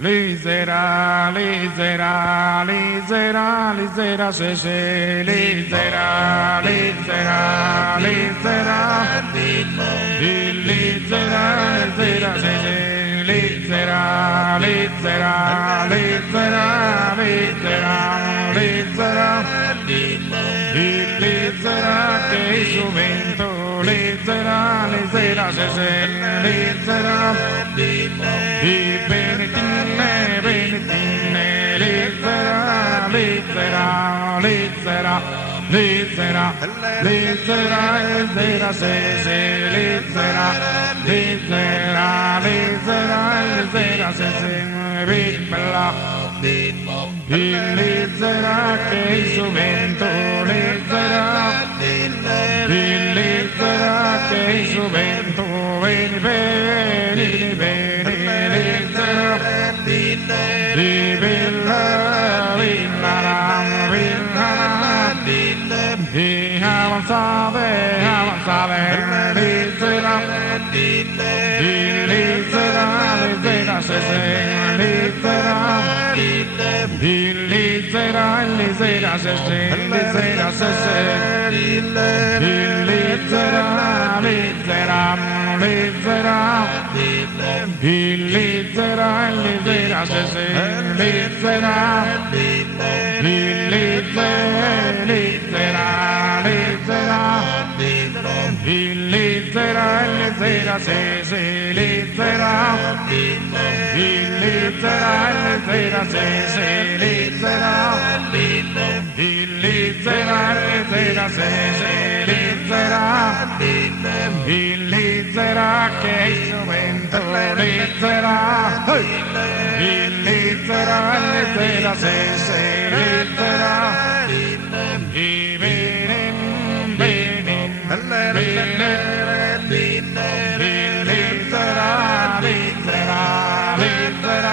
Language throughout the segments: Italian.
Lisera, lisera, lisera, lisera, se se, lisera, lisera, lisera, lisera, lisera, se se, lisera, lisera, lisera, lisera, lisera, lisera, che il suo vento, lisera, lisera, se se, lisera, di benedine, benedine, lizzera, lizzera, lizzera, lizzera, lizzera, lizzera, se, se, lizzera, lizzera, lizzera, lizzera, se, se, bella, il lizzera che il suo vento, lizzera, il lizzera che il suo vento, veni, veni, veni, di villa, villa, villa, di avanzare, avanzare, lizzera, lizzera, se se, lizzera, lizzera, lizzera, se se, lizzera, se se, lizzera, lizzera, lizzera, lizzera, lizzera, se se, lizzera, lizzera, lizzera, lizzera, lizzera, se se, lizzera, lizzera, lizzera, se se, lizzera, lizzera, lizzera, se se, lizzera, lizzera, che il suo vento, lizzera, lizzera, lizzera, se se, lizzera, i venin, venin, lizzera, lizzera, lizzera, lizzera,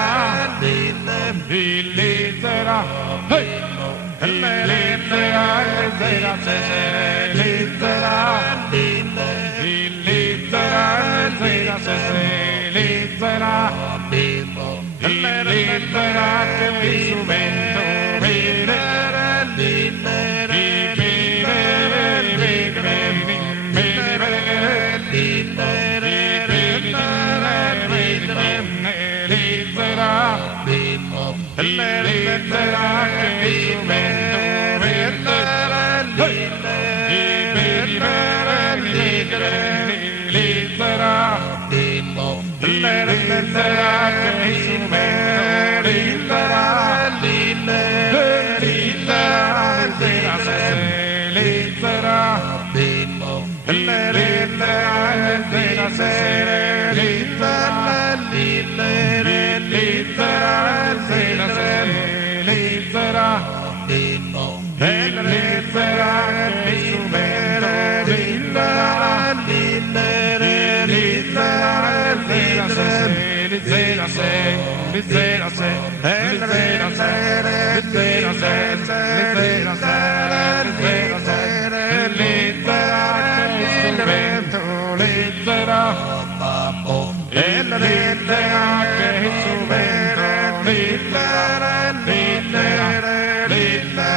lizzera, lizzera, se se, lizzera, lizzera, lizzera, se se, lizzera, lizzera, che il suo vento, lizzera, che il suo vento, lizzera, lizzera, che il suo vento, lizzera, lizzera, se se, lizzera, lizzera, lizzera, se se, lizzera, lizzera, lizzera, se se, lizzera, lizzera, che il suo vento, lizzera, lizzera, lizzera, se se, lizzera, se, lizzera, se, lizzera, se, lizzera, se, lizzera, se, lizzera, se, lizzera, che il vento, lizzera, lizzera, che il suo vento, lizzera, lizzera, lizzera,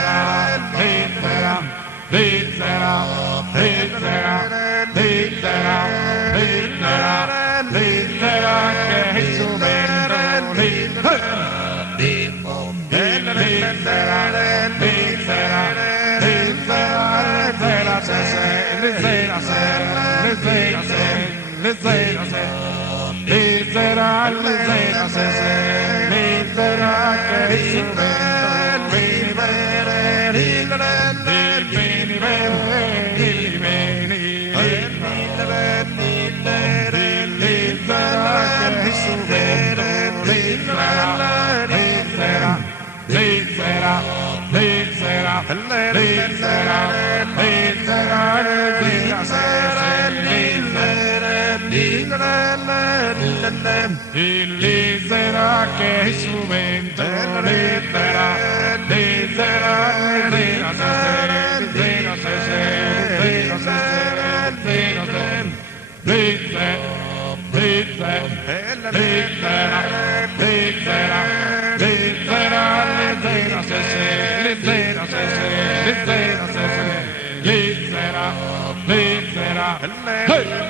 lizzera, lizzera, lizzera, lizzera, lizzera, lizzera, che il suo vento, lizzera, lizzera, lizzera, lizzera, se se, lizzera, se, lizzera, se, lizzera, se, lizzera, lizzera, se se, lizzera, che il suo vento, veni, veni, veni, veni, veni, lizzera, che il suo vento, lizzera, lizzera, lizzera, lizzera, lizzera, lizzera, lizzera, se se, lizzera, lizzera, che il suo vento, lizzera, lizzera, lizzera, se se, lizzera, se se, lizzera, se se, lizzera, lizzera, lizzera, lizzera, lizzera, Hey!